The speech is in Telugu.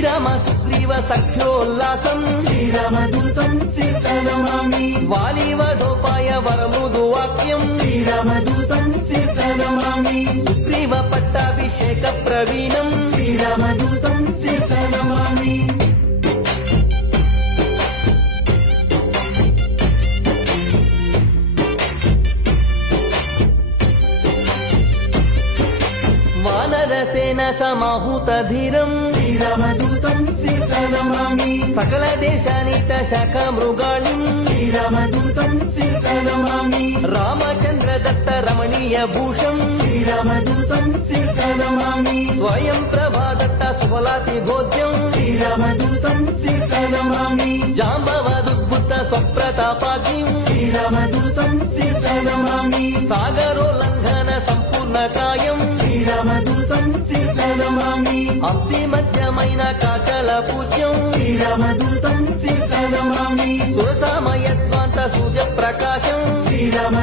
శ్రీరామ సుగ్రీవ సఖ్యోల్లాసం శ్రీరామదూతం శిరసానమామి వాలీవధోపాయ వరమృదు వాక్యం శ్రీరామదూతం శిరసానమామి సుగ్రీవ పట్టాభిషేక ప్రవీణం శ్రీరామదూతం శిరసానమామి వానరసేన సమాహూత ధీరం శ్రీరామదూతం శిరసానమామి సకల దేశానిత శాఖ మృగాళిం శ్రీరామదూతం శిరసానమామి రామచంద్ర దత్త రమణీయ భూషం శ్రీరామదూతం శిరసానమామి స్వయం ప్రభాదత్త సుఫలాతి భోజ్యం శ్రీరామదూతం శిరసానమామి జాంబవదుద్భుత స్వప్రతాపాగ్నిం శ్రీరామదూతం శిరసానమామి సాగరోల్లంఘన సంపూర్ణ కాయం శ్రీరామదూతం శిరసానమామి అస్థి మధ్యమైన కాచల పూజ్యం శ్రీరామదూతం శిరసానమామి సురసామయత్వాంత సూర్య ప్రకాశం శ్రీరామ